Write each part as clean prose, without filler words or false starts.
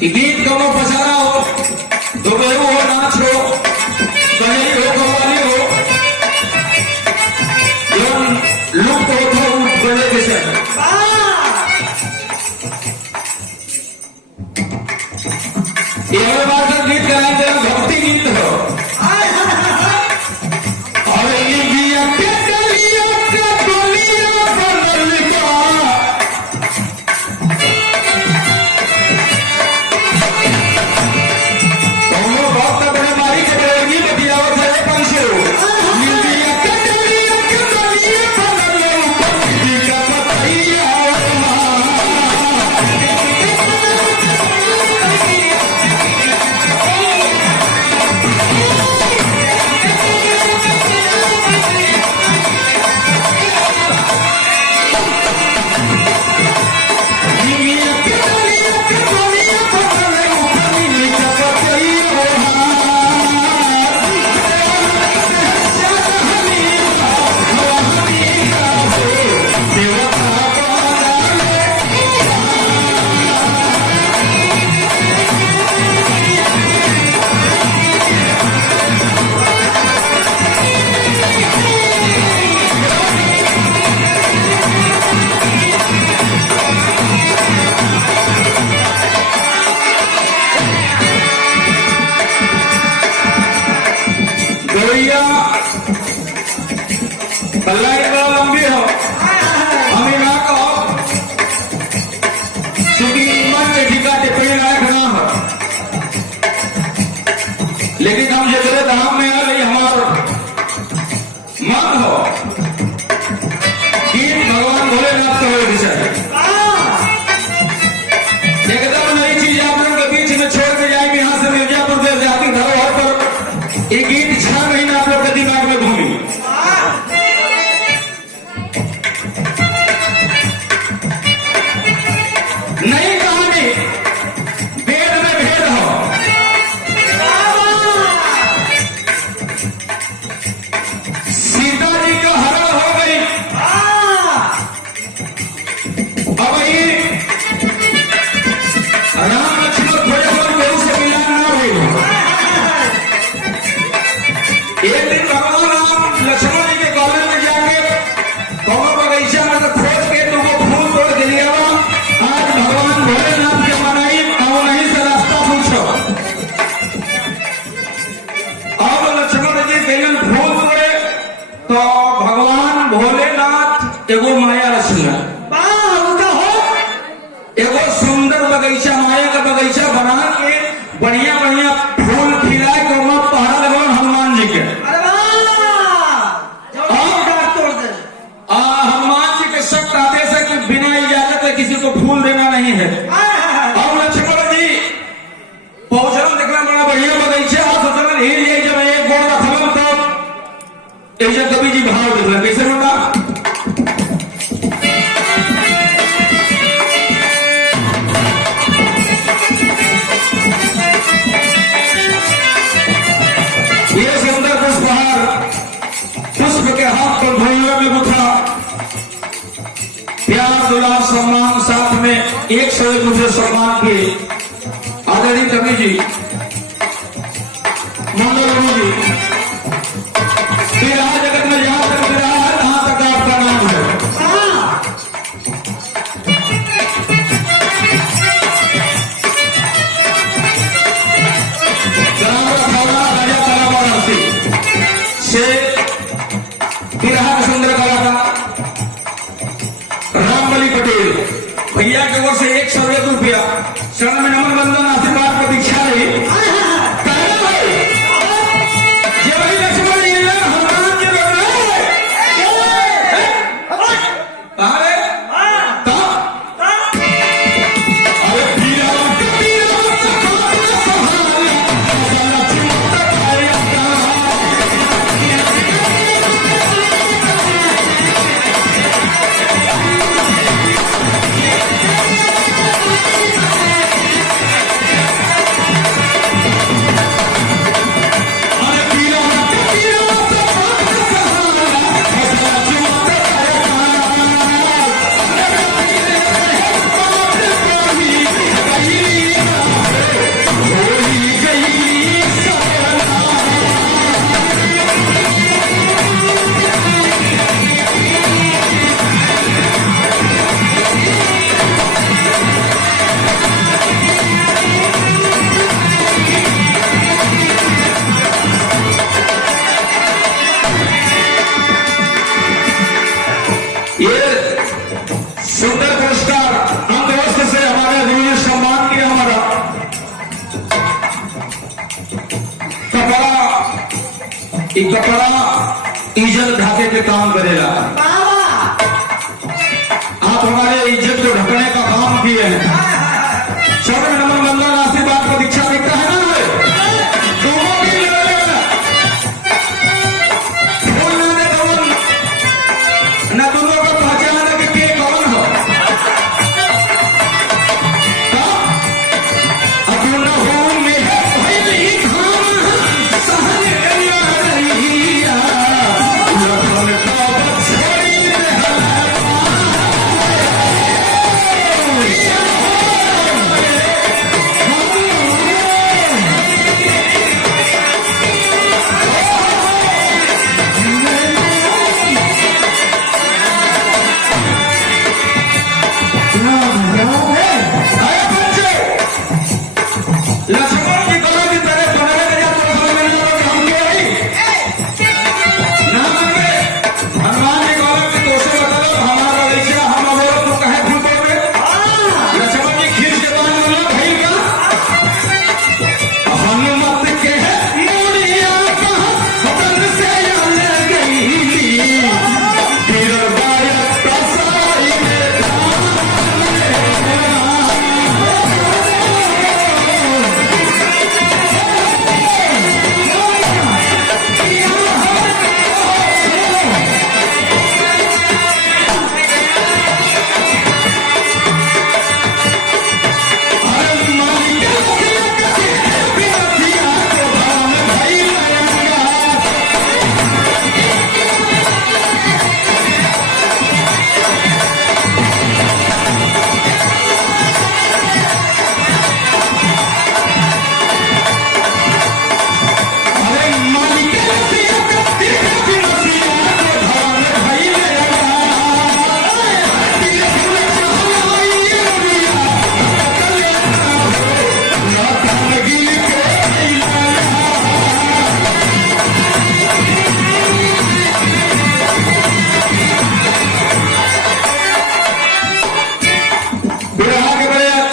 गीत गमो पसारा हो, दुबेरू हो, नाच हो, कहीं हो, कव्वाली हो, एवं लुप्त होता हो बड़े जैसे ये बात गीत गाएंगे भक्ति गीत हो। और ये दिया के डलिया के डलिया बनलका दोनों बहुत बड़े मारी के बड़ेगी बतियावत है पंछी ये दिया के डलिया के डलिया बनलका का पतैया कल्ला इतना लंबी हो हमें ना कहो क्योंकि मन के ठिका टिप्पणी लायक ना हो लेकिन हम जगह धाम में आ रही हमारा मन हो गीत भगवान भोलेनाथ का हो विषय एकदम नई चीज आप लोगों के बीच में छोड़ के जाएंगे यहाँ से मिर्जापुर से जाती धरोहर पर ये गीत 6 महीना आप लोग के दिमाग में घूमी नई कहानी वेद में भेद हो सीता जी का हरण हो गई अब ये राम लक्ष्मण खोजे और केहू से मिलान ना हुई एक दिन भगवान राम लक्ष्मण जी के कॉलेज में जाके दोनों बगीचा में खोज के तुमको फूल तोड़ के लिया आज भगवान भोलेनाथ के मनाई और नहीं से रास्ता पूछो अब लक्ष्मण जी गयन फूल तोड़े तो भगवान भोलेनाथ एगो माया रचना एगो सुंदर बगीचा माया का बगीचा बना के बढ़िया बढ़िया फूल खिलाए के वहां पहरा लगवा हनुमान जी के हनुमान जी के सख्त आदेश है कि बिना इजाजत के किसी को फूल देना नहीं है। अब लक्ष्मण जी पहुंचल देखना बड़ा बढ़िया बगीचा और सोचल हिल जाए जब एक गोड़ रखल तो ऐसे कवि जी भाव देखला कैसे होता ये सुंदर पुष्पहार पुष्प के हाथ पर भैया में गुथा प्यार दुलार सम्मान साथ में 101 मुझे सम्मान के आदरणीय कवि जी मंगल जी विराह जगत में जहां तक विराह है तहां तक आपका नाम है। राजा तलावासी से विराह सुंदर कलाकार रामबली पटेल भैया के ओर से 101 रुपया शरण में नमन बंदन आशीर्वाद प्रतीक्षा रही ये कपड़ा इज्जत ढाके के काम करेगा। आप हमारे इज्जत को ढकने का काम किए हैं। चरण नमन वंदन आशीर्वाद का दीक्षा दिखता है ना, दोनों की फूल ना दे कौन ना, दोनों का पहचान है कि के कौन हो। अब न हो मेरे भाई खान सहन करिया रहिया, लखन का बछड़ी लक्ष्मण की कला की तरह बनाने के लिए तो हमें हम के आई ना मांगे। हनुमान जी कला की दोषे बता हमारा वैसे हम अबोर को कहे फूल पड़े। लक्ष्मण जी खींच के बांध बोला भाई का हनुमत के मुड़िया बदन से जल गई, तीर बाया कसाई में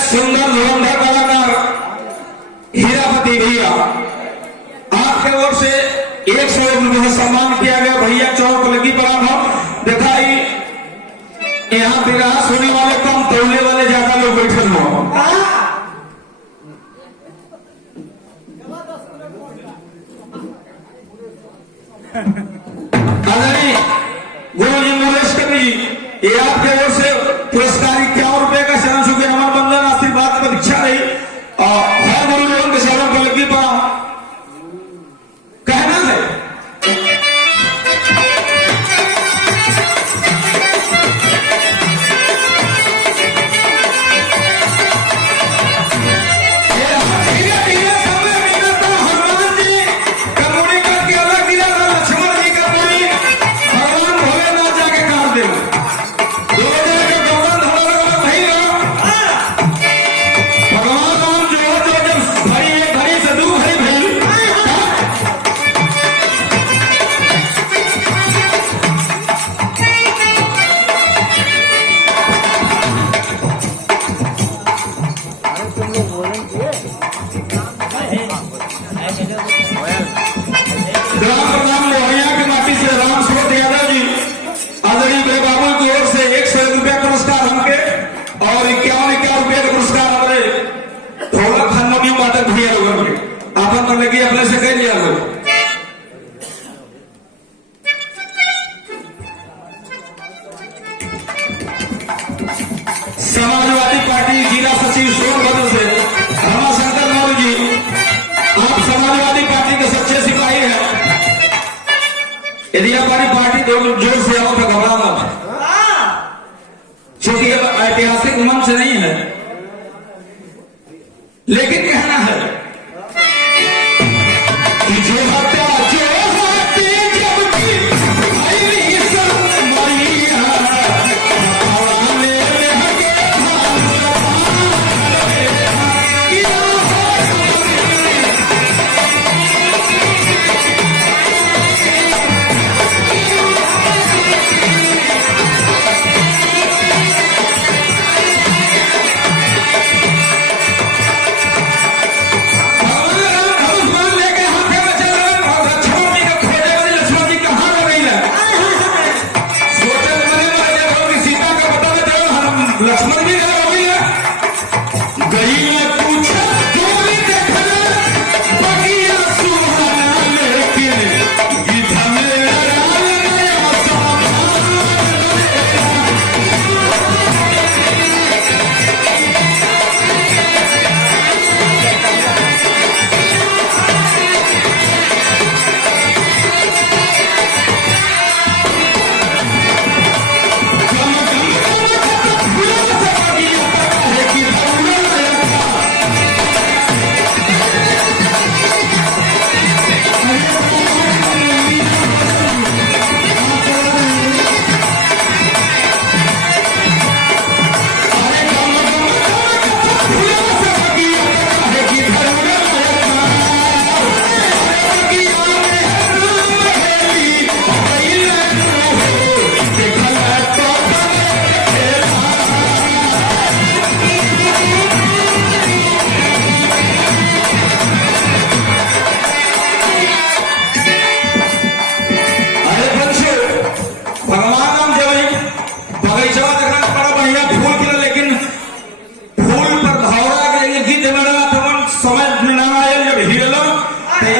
सुंदर धुरंधर कलाकार हीरापति भैया, आपके ओर से 100 रुपये सम्मान किया गया। भैया चौक लगी पड़ा देखा ही यहाँ विराह होने वाले कम तौले वाले ज्यादा लोग बैठे हो। गुरु जी नरेश कवि जी, ये आपके ओर से पुरस्कार 51 रुपए का शरण सुखी नमन बंदन आशीर्वाद की दीक्षा रही। और हर गुरु लोगों के शरण को लगी पड़ा कहना है। हनुमान जी का मुड़ी करके अलग दिया था, लक्ष्मण जी का मुड़ी भगवान भोलेनाथ जाके काट दे। भगवान राम जो जब घड़ी से दूर घड़ी भई ग्राम प्रधान लोहिया की माटी से राम सूरत यादव जी आदरणीय मेरे बाबू की ओर से 100 रुपया पुरस्कार हमके और 51 रुपये का पुरस्कार हमारे ढोलक हारमोनियम वादक भैया लोगों के आपन करने की अपने से कह लिया लोग। समाजवादी पार्टी जिला सचिव सोनभद्र से रमाशंकर मौर्य जी, आप समाजवादी पार्टी के सच्चे सिपाही हैं। यदि हमारी पार्टी जोर से आओ तो घबरा मत, क्योंकि ऐतिहासिक मंच नहीं है, लेकिन कहना है कि जो हत्या जो होती जब की भई सब मरिया,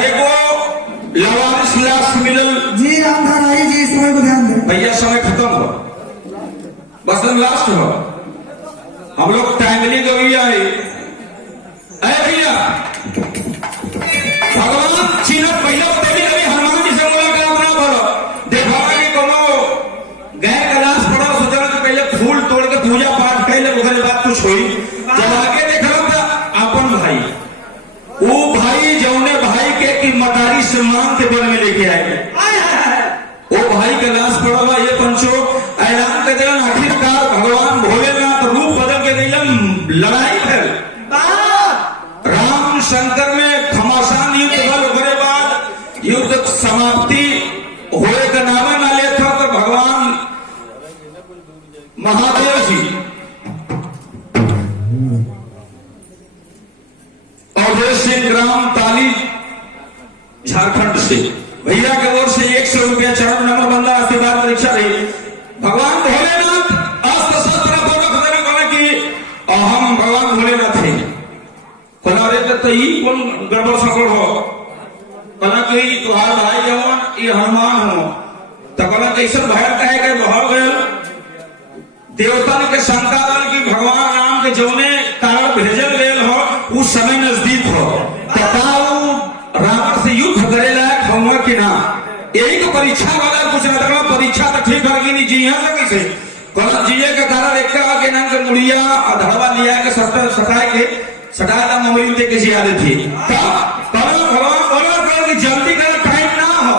एगो लवारिस लाश मिलल। जी रामधान आई जी, समय को ध्यान दें। भैया समय खत्म हो, बस लास्ट हो, हम लोग टाइमली तो भैया अरे भैया भगवान चिन्ह पहले कभी कभी हनुमान जी से मुलाकात ना करो, देखा कि कोनो गए कैलाश पड़ा सोचा कि पहले फूल तोड़ के पूजा पाठ कर ले, उसके बाद कुछ हुई। जब आगे देखा था अपन भाई, वो भाई जौने भाई के की मदारी से मांग के बन में लेके आए, वो भाई कैलाश पड़ा हुआ ये पंचो ऐलान कर दिलन। आखिरकार भगवान भोलेनाथ रूप बदल के दिलन, लड़ाई फिर राम शंकर में घमासान युद्ध बल होने बाद युद्ध समाप्ति होए का नाम ना ले था। तो भगवान महादेव जी अवधेश सिंह ग्राम ताली झारखंड से भैया की ओर से 100 रुपया चरण नंबर बंदा आशीर्वाद परीक्षा रही। भगवान भोलेनाथ अस्त्र शस्त्र पूर्वक देने की हम भगवान भोलेनाथ थे कला रे तो ई कौन गड़बड़ सफल हो कला के तुहार भाई जवान ये हनुमान हो तो कला कैसे भय कहे के भाव गए देवतन के शंका दल की भगवान राम के जौने कारण भेजल गए हो उस समय नजदीक हो बताओ रावण से युद्ध करे लायक होगा कि ना। यही तो परीक्षा वाला कुछ ना परीक्षा तो ठीक होगी नहीं जी यहाँ से कैसे कल जिये के कारण एक के नाम के मुड़िया धड़वा लिया के सटाया ममरी उठे किसी आदत थी भगवान बोलो कि जल्दी करो टाइम ना हो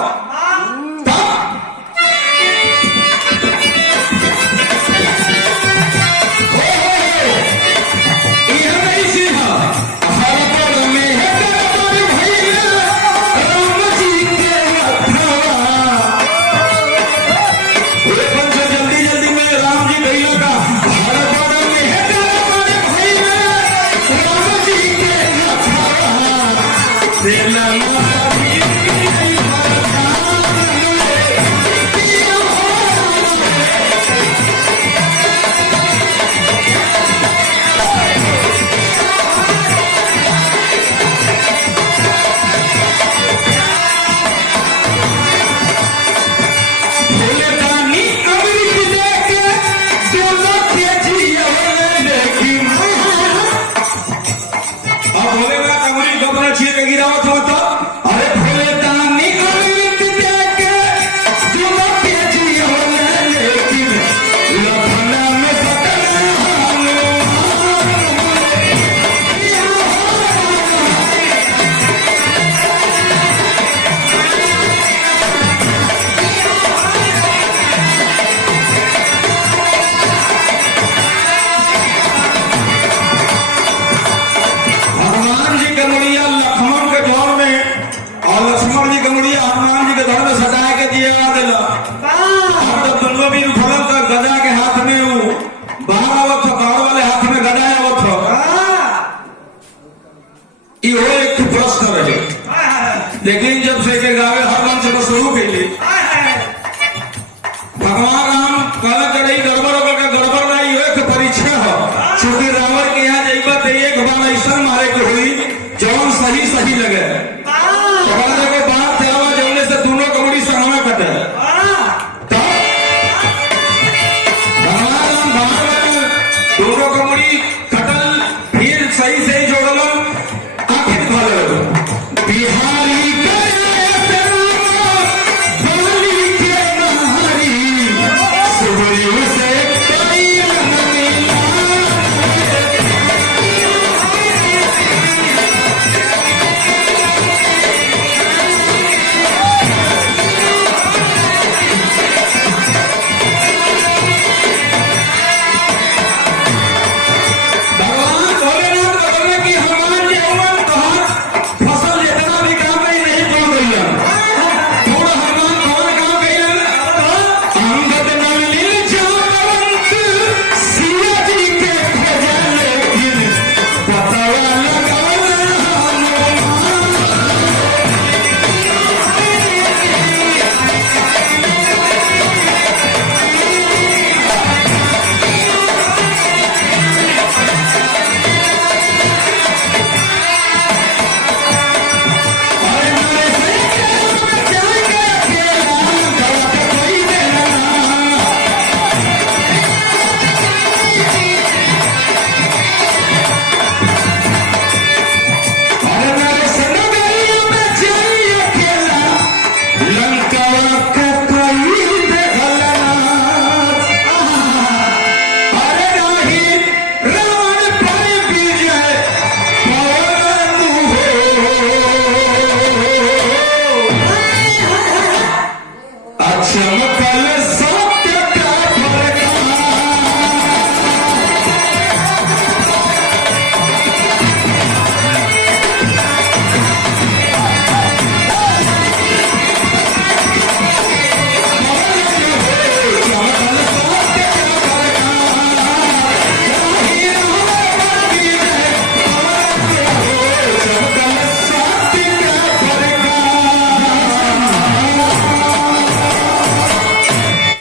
लेकिन जब से के गावे हर मंच पर शुरू के लिए भगवान राम कहला करे गड़बड़ नहीं हो परीक्षा हो चूंकि रावण के यहाँ जाइबा तो एक बार ऐसा मारे के हुई जौन सही लगे